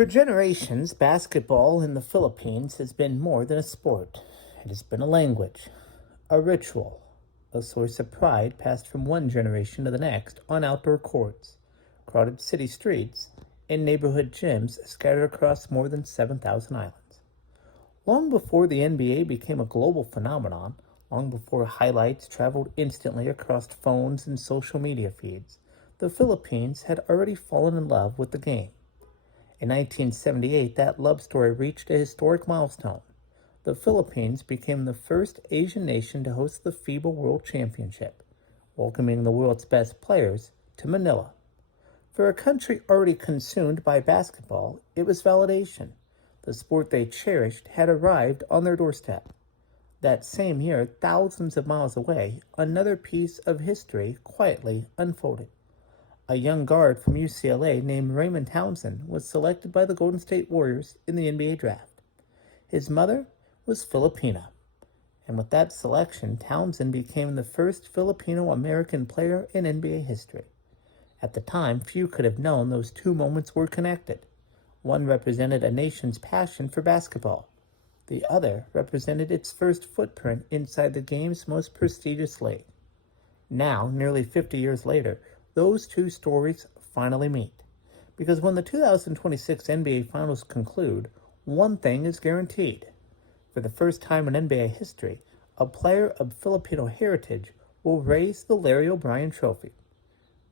For generations, basketball in the Philippines has been more than a sport. It has been a language, a ritual, a source of pride passed from one generation to the next on outdoor courts, crowded city streets, and neighborhood gyms scattered across more than 7,000 islands. Long before the NBA became a global phenomenon, long before highlights traveled instantly across phones and social media feeds, the Philippines had already fallen in love with the game. In 1978, that love story reached a historic milestone. The Philippines became the first Asian nation to host the FIBA World Championship, welcoming the world's best players to Manila. For a country already consumed by basketball, it was validation. The sport they cherished had arrived on their doorstep. That same year, thousands of miles away, another piece of history quietly unfolded. A young guard from UCLA named Raymond Townsend was selected by the Golden State Warriors in the NBA draft. His mother was Filipina, and with that selection, Townsend became the first Filipino-American player in NBA history. At the time, few could have known those two moments were connected. One represented a nation's passion for basketball. The other represented its first footprint inside the game's most prestigious league. Now, nearly 50 years later, those two stories finally meet. Because when the 2026 NBA Finals conclude, one thing is guaranteed. For the first time in NBA history, a player of Filipino heritage will raise the Larry O'Brien Trophy.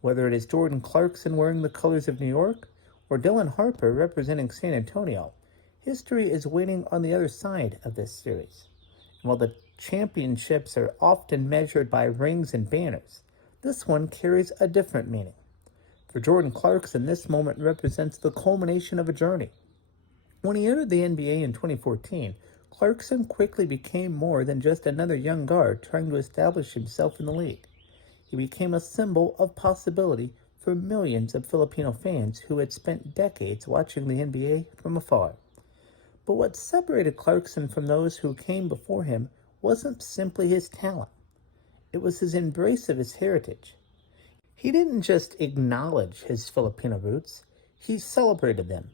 Whether it is Jordan Clarkson wearing the colors of New York or Dylan Harper representing San Antonio, history is waiting on the other side of this series. And while the championships are often measured by rings and banners, this one carries a different meaning. For Jordan Clarkson, this moment represents the culmination of a journey. When he entered the NBA in 2014, Clarkson quickly became more than just another young guard trying to establish himself in the league. He became a symbol of possibility for millions of Filipino fans who had spent decades watching the NBA from afar. But what separated Clarkson from those who came before him wasn't simply his talent. It was his embrace of his heritage. He didn't just acknowledge his Filipino roots, he celebrated them.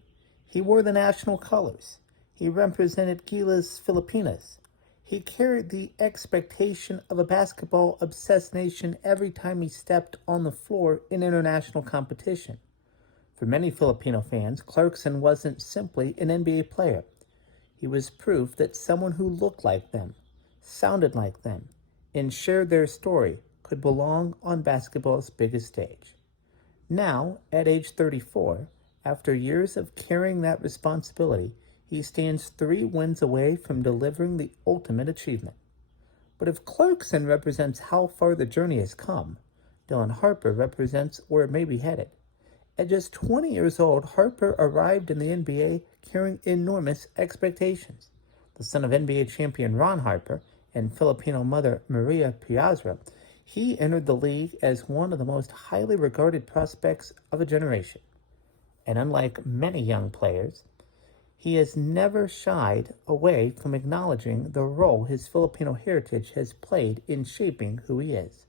He wore the national colors. He represented Gilas Filipinas. He carried the expectation of a basketball-obsessed nation every time he stepped on the floor in international competition. For many Filipino fans, Clarkson wasn't simply an NBA player. He was proof that someone who looked like them, sounded like them, and shared their story could belong on basketball's biggest stage. Now, at age 34, after years of carrying that responsibility, he stands 3 wins away from delivering the ultimate achievement. But if Clarkson represents how far the journey has come, Dylan Harper represents where it may be headed. At just 20 years old, Harper arrived in the NBA carrying enormous expectations. The son of NBA champion Ron Harper and Filipino mother Maria Piazza, he entered the league as one of the most highly regarded prospects of a generation. And unlike many young players, he has never shied away from acknowledging the role his Filipino heritage has played in shaping who he is.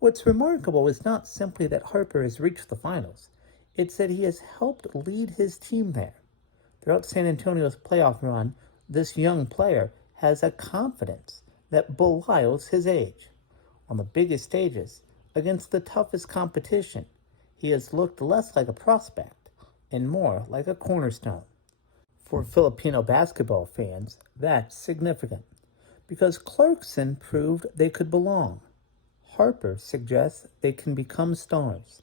What's remarkable is not simply that Harper has reached the finals, it's that he has helped lead his team there. Throughout San Antonio's playoff run, this young player has a confidence that belies his age. On the biggest stages, against the toughest competition, he has looked less like a prospect and more like a cornerstone. For Filipino basketball fans, that's significant, because Clarkson proved they could belong. Harper suggests they can become stars.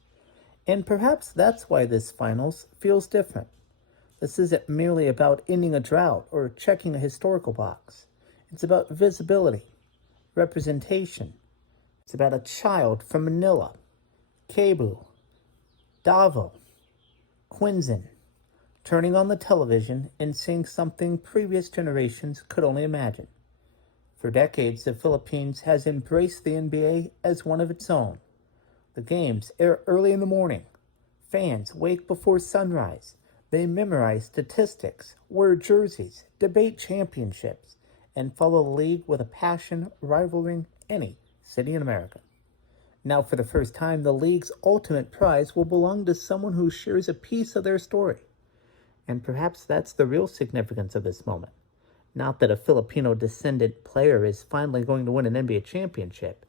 And perhaps that's why this finals feels different. This isn't merely about ending a drought or checking a historical box. It's about visibility, representation. It's about a child from Manila, Cebu, Davao, Quinzon, turning on the television and seeing something previous generations could only imagine. For decades, the Philippines has embraced the NBA as one of its own. The games air early in the morning. Fans wake before sunrise. They memorize statistics, wear jerseys, debate championships, and follow the league with a passion rivaling any city in America. Now, for the first time, the league's ultimate prize will belong to someone who shares a piece of their story. And perhaps that's the real significance of this moment. Not that a Filipino descendant player is finally going to win an NBA championship,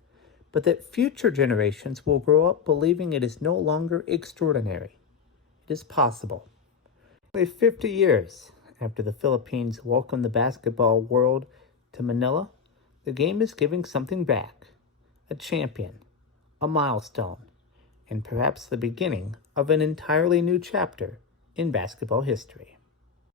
but that future generations will grow up believing it is no longer extraordinary. It is possible. Nearly 50 years after the Philippines welcomed the basketball world to Manila, the game is giving something back: a champion, a milestone, and perhaps the beginning of an entirely new chapter in basketball history.